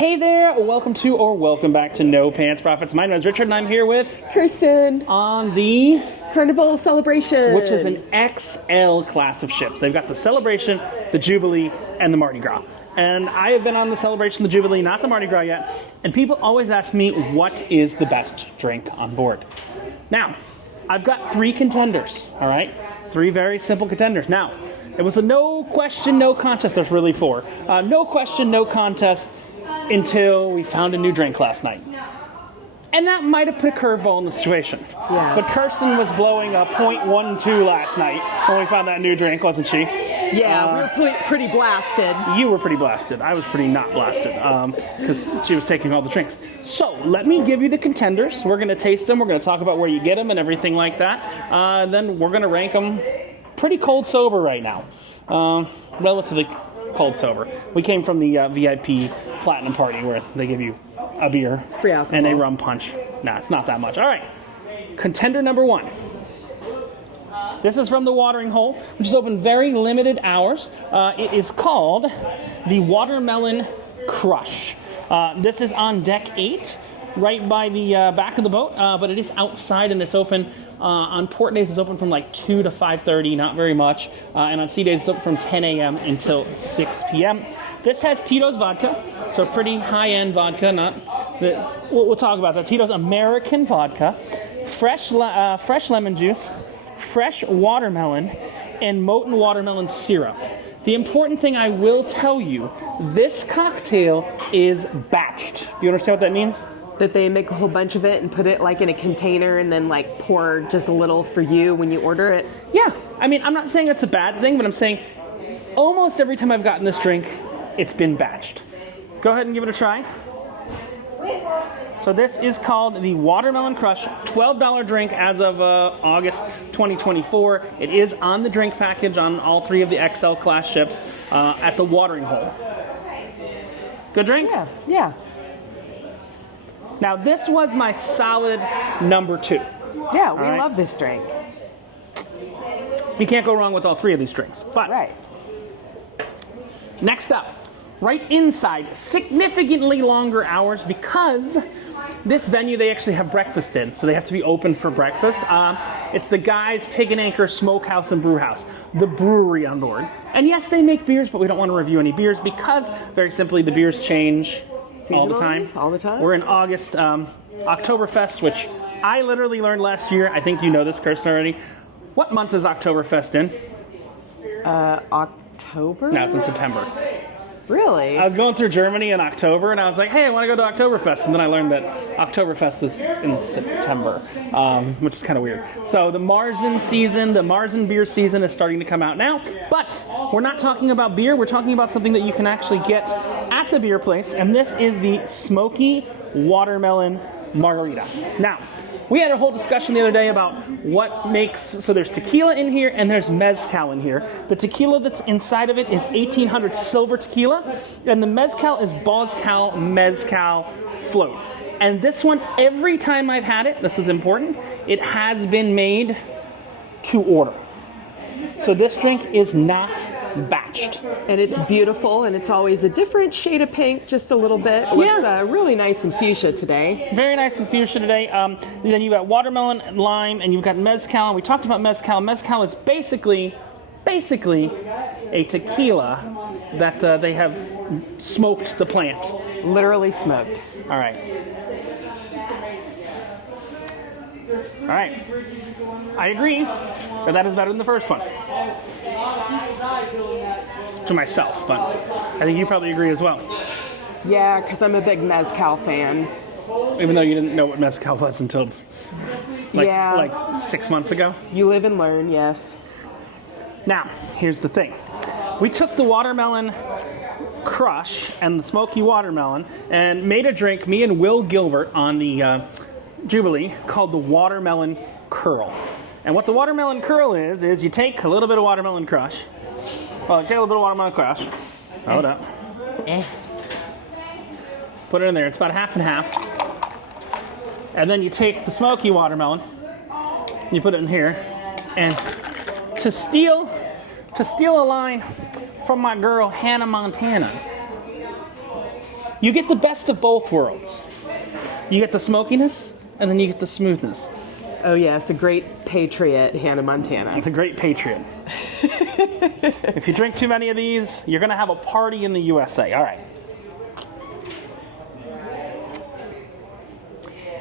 Hey there, welcome back to No Pants Profits. My name is Richard and I'm here with Kirsten on the Carnival Celebration, which is an XL class of ships. They've got the Celebration, the Jubilee, and the Mardi Gras. And I have been on the Celebration, the Jubilee, not the Mardi Gras yet. And people always ask me, what is the best drink on board? Now, I've got 3 contenders, all right? 3 very simple contenders. Now, it was a no question, no contest. There's really 4. No question, no contest until we found a new drink last night. And that might have put a curveball in the situation. Yeah. But Kirsten was blowing a .12 last night when we found that new drink, wasn't she? Yeah, we were pretty blasted. You were pretty blasted. I was pretty not blasted because she was taking all the drinks. So let me give you the contenders. We're going to taste them. We're going to talk about where you get them and everything like that. Then we're going to rank them pretty cold sober right now. Relatively cold sober. We came from the VIP Platinum Party where they give you a beer Free alcohol. and a rum punch. Nah, it's not that much. All right. Contender number 1. This is from the Watering Hole, which is open very limited hours. It is called the Watermelon Crush. This is on deck 8, right by the back of the boat, but it is outside and it's open. On port days, it's open from like 2 to 5:30, not very much. And on sea days, it's open from 10 a.m. until 6 p.m. This has Tito's vodka, so pretty high-end vodka. We'll talk about that. Tito's American vodka, fresh lemon juice, fresh watermelon, and molten watermelon syrup. The important thing I will tell you, this cocktail is batched. Do you understand what that means? That they make a whole bunch of it and put it like in a container and then like pour just a little for you when you order it. Yeah, I mean, I'm not saying it's a bad thing, but I'm saying almost every time I've gotten this drink, it's been batched. Go ahead and give it a try. So this is called the Watermelon Crush, $12 drink as of August 2024. It is on the drink package on all 3 of the XL class ships at the Watering Hole. Good drink? Yeah. Now this was my solid number 2. Yeah, we love this drink. You can't go wrong with all 3 of these drinks. But Right. next up, right inside, significantly longer hours because this venue they actually have breakfast in, so they have to be open for breakfast. It's the Guy's Pig and Anchor Smokehouse and Brewhouse, the brewery on board. And yes, they make beers, but we don't want to review any beers because, very simply, the beers change all the time. All the time. We're in August, Oktoberfest, which I literally learned last year. I think you know this, Kirsten, already. What month is Oktoberfest in? October? No, it's in September. Really? I was going through Germany in October, and I was like, hey, I want to go to Oktoberfest. And then I learned that Oktoberfest is in September, which is kind of weird. So the Marzen season, the Marzen beer season is starting to come out now. But we're not talking about beer. We're talking about something that you can actually get at the beer place. And this is the Smoky Watermelon Margarita. Now, we had a whole discussion the other day about what makes, so there's tequila in here and there's mezcal in here. The tequila that's inside of it is 1800 silver tequila, and the mezcal is Bozcal Mezcal Float. And this one, every time I've had it, this is important, it has been made to order. So this drink is not batched. And it's beautiful, and it's always a different shade of pink, just a little bit. It looks really nice in fuchsia today. Very nice in fuchsia today. Then you've got watermelon and lime, and you've got mezcal. We talked about mezcal. Mezcal is basically a tequila that they have smoked the plant. Literally smoked. All right. I agree that is better than the first one. To myself, but I think you probably agree as well. Yeah, because I'm a big mezcal fan. Even though you didn't know what mezcal was until like 6 months ago. You live and learn, yes. Now, here's the thing. We took the Watermelon Crush and the Smoky Watermelon and made a drink, me and Will Gilbert on the Jubilee, called the Watermelon Curl. And what the Watermelon Curl is you take a little bit of Watermelon Crush. Well, take a little bit of Watermelon Crush. Hold up. Put it in there. It's about half and half. And then you take the Smoky Watermelon, you put it in here, and to steal a line from my girl Hannah Montana, You get the best of both worlds. You get the smokiness, and then you get the smoothness. Oh yes, a great patriot, Hannah Montana. The great patriot. If you drink too many of these, you're going to have a party in the USA. All right.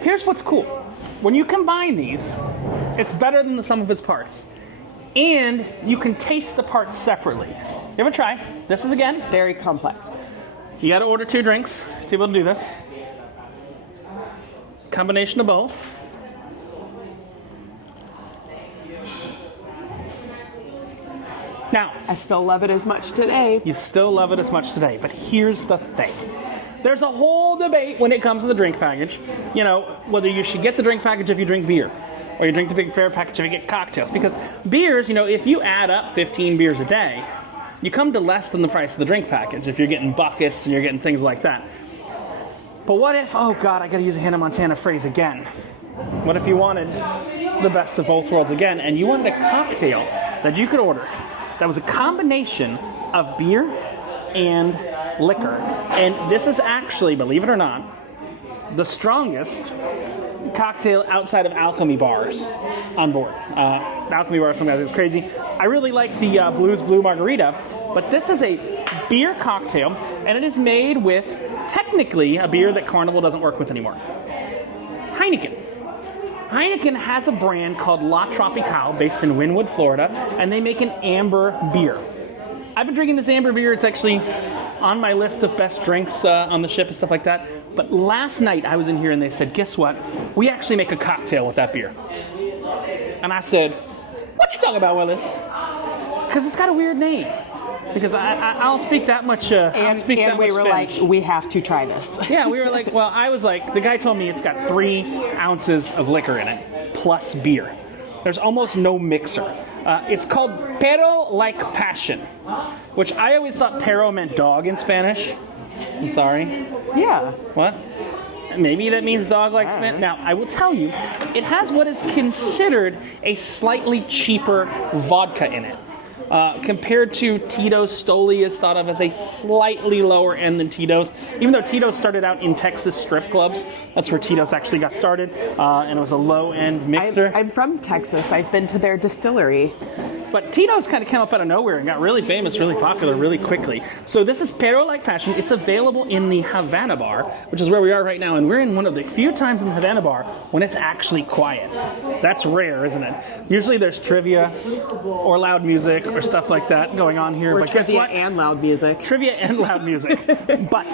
Here's what's cool. When you combine these, it's better than the sum of its parts. And you can taste the parts separately. Give it a try. This is, again, Very complex. you got to order 2 drinks to be able to do this. Combination of both. Now, I still love it as much today. you still love it as much today, but here's the thing. There's a whole debate when it comes to the drink package, you know, whether you should get the drink package if you drink beer, or you drink the big fair package if you get cocktails. Because beers, you know, if you add up 15 beers a day, you come to less than the price of the drink package if you're getting buckets and you're getting things like that. But what if, oh God, I gotta use a Hannah Montana phrase again. What if you wanted the best of both worlds again, and you wanted a cocktail that you could order that was a combination of beer and liquor? And this is actually, believe it or not, the strongest cocktail outside of alchemy bars on board. Alchemy bar is something that's crazy. I really like the Blues Blue Margarita, but this is a beer cocktail, and it is made with technically a beer that Carnival doesn't work with anymore. Heineken. Heineken has a brand called La Tropical based in Wynwood, Florida, and they make an amber beer. I've been drinking this amber beer. It's actually on my list of best drinks on the ship and stuff like that. But last night I was in here and they said, guess what? We actually make a cocktail with that beer. And I said, what you talking about, Willis? Because it's got a weird name. Because I'll speak that much. And we were Spanish. like, we have to try this. Yeah, we were like, well, I was like, the guy told me it's got 3 ounces of liquor in it, plus beer. There's almost no mixer. It's called Pero Like Passion, which I always thought pero meant dog in Spanish. I'm sorry. Yeah. What? Maybe that means dog like Spanish. Now, I will tell you, it has what is considered a slightly cheaper vodka in it. Compared to Tito's, Stoli is thought of as a slightly lower end than Tito's. Even though Tito's started out in Texas strip clubs, that's where Tito's actually got started, and it was a low-end mixer. I'm from Texas. I've been to their distillery. But Tito's kind of came up out of nowhere and got really famous, really popular, really quickly. So this is Pero Like Passion. It's available in the Havana Bar, which is where we are right now, and we're in one of the few times in the Havana Bar when it's actually quiet. That's rare, isn't it? Usually there's trivia or loud music or stuff like that going on here. Or but guess trivia what? and loud music. Trivia and loud music. But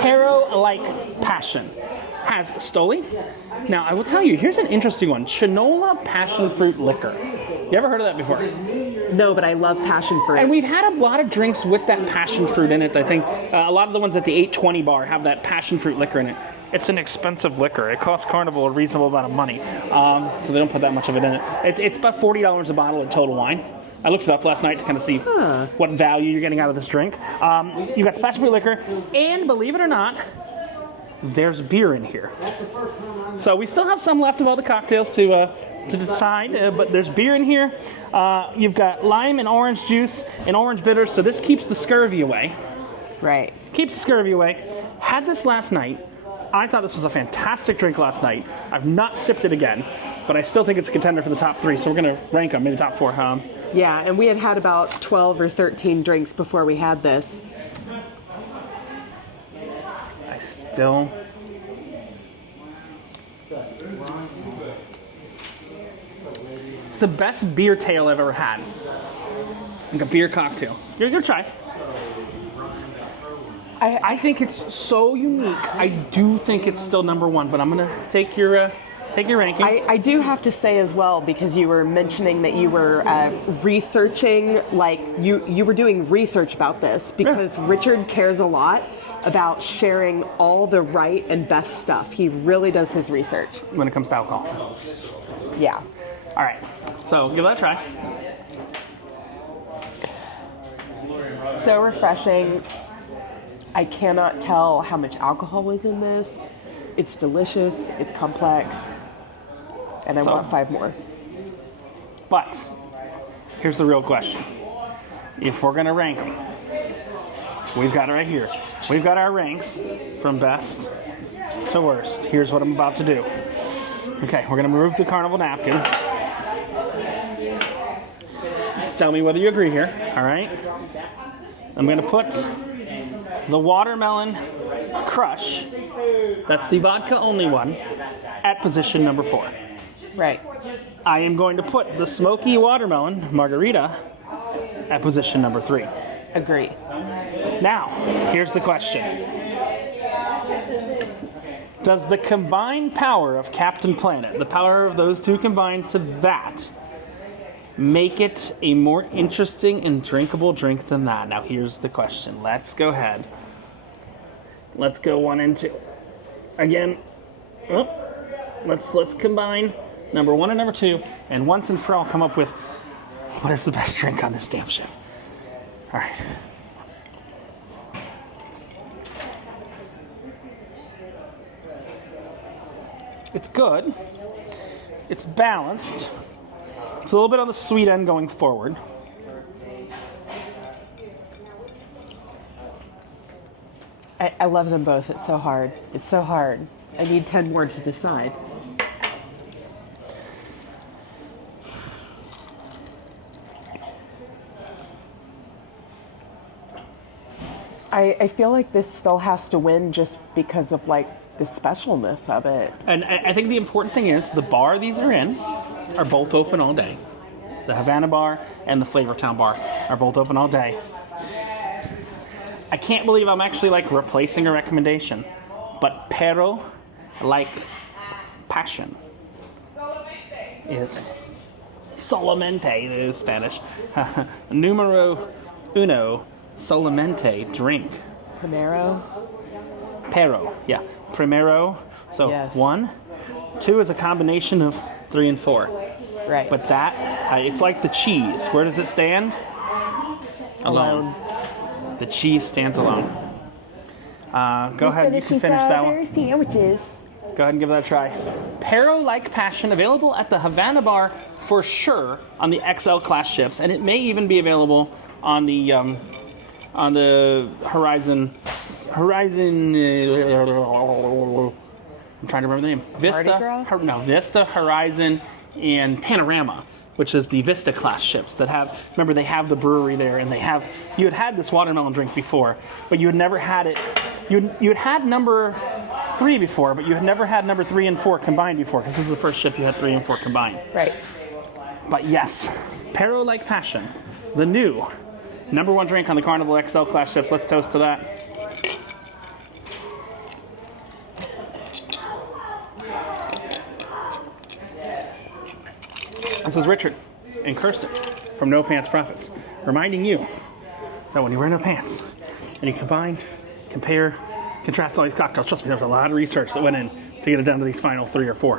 Pero Like Passion has Stoli. Now, I will tell you, here's an interesting one. Shinola Passion Fruit Liquor. You ever heard of that before? No, but I love passion fruit. And we've had a lot of drinks with that passion fruit in it. I think a lot of the ones at the 820 bar have that passion fruit liquor in it. It's an expensive liquor. It costs Carnival a reasonable amount of money, so they don't put that much of it in it. It's about $40 a bottle of Total Wine. I looked it up last night to kind of see what value you're getting out of this drink. You got the passion fruit liquor, and believe it or not, there's beer in here. So we still have some left of all the cocktails to decide, but there's beer in here. You've got lime and orange juice and orange bitters, so this keeps the scurvy away. Right. Keeps the scurvy away. Had this last night. I thought this was a fantastic drink last night. I've not sipped it again, but I still think it's a contender for the top 3, so we're going to rank them, maybe top 4. Yeah, and we had about 12 or 13 drinks before we had this. I still... It's the best beer tail I've ever had. Like a beer cocktail. You're try. I think it's so unique. I do think it's still number 1, but I'm gonna take your rankings. I do have to say as well, because you were mentioning that you were researching, like you were doing research about this, because Richard cares a lot about sharing all the right and best stuff. He really does his research. When it comes to alcohol. Yeah. All right, so give that a try. So refreshing. I cannot tell how much alcohol is in this. It's delicious, it's complex, and I want 5 more. But here's the real question. If we're gonna rank them, we've got it right here. We've got our ranks from best to worst. Here's what I'm about to do. Okay, we're gonna remove the Carnival napkins. Tell me whether you agree here, all right? I'm gonna put the watermelon crush, that's the vodka only one, at position number 4. Right. I am going to put the Smoky watermelon margarita at position number 3. Agree. Now, here's the question. Does the combined power of Captain Planet, the power of those two combined to that, make it a more interesting and drinkable drink than that? Now, here's the question. Let's go ahead. Let's go 1 and 2. Again, let's combine number 1 and number 2, and once and for all come up with what is the best drink on this damn ship. All right. It's good. It's balanced. It's a little bit on the sweet end going forward. I love them both. It's so hard. It's so hard. I need 10 more to decide. I feel like this still has to win just because of like the specialness of it. And I think the important thing is the bar these are in are both open all day. The Havana bar and the Flavortown bar are both open all day. I can't believe I'm actually like replacing a recommendation, but Pero like passion is solamente is Spanish. Numero uno solamente drink. Primero. Pero, yeah. Primero. So Yes. 1, 2 is a combination of 3 and 4. Right. But that, it's like the cheese. Where does it stand? Alone. The cheese stands alone. Go ahead, you can finish that one. Sandwiches. Go ahead and give that a try. Pero like passion, available at the Havana bar for sure on the XL class ships, and it may even be available on the Horizon. I'm trying to remember the name. Vista, Horizon, and Panorama, which is the Vista class ships that have. Remember, they have the brewery there, and they have. You had this watermelon drink before, but you had never had it. You had had number 3 before, but you had never had number 3 and 4 combined before, because this is the first ship you had 3 and 4 combined. Right. But yes, Pero like passion, the new number 1 drink on the Carnival XL class ships. Let's toast to that. This is Richard and Kirsten from No Pants Profits, reminding you that when you wear no pants and you combine, compare, contrast all these cocktails, trust me, there was a lot of research that went in to get it down to these final 3 or 4.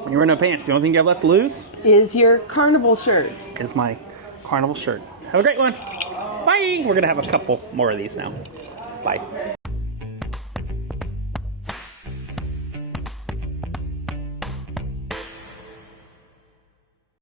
When you wear no pants, the only thing you have left to lose Is your Carnival shirt. is my Carnival shirt. Have a great one. Bye. We're going to have a couple more of these now. Bye.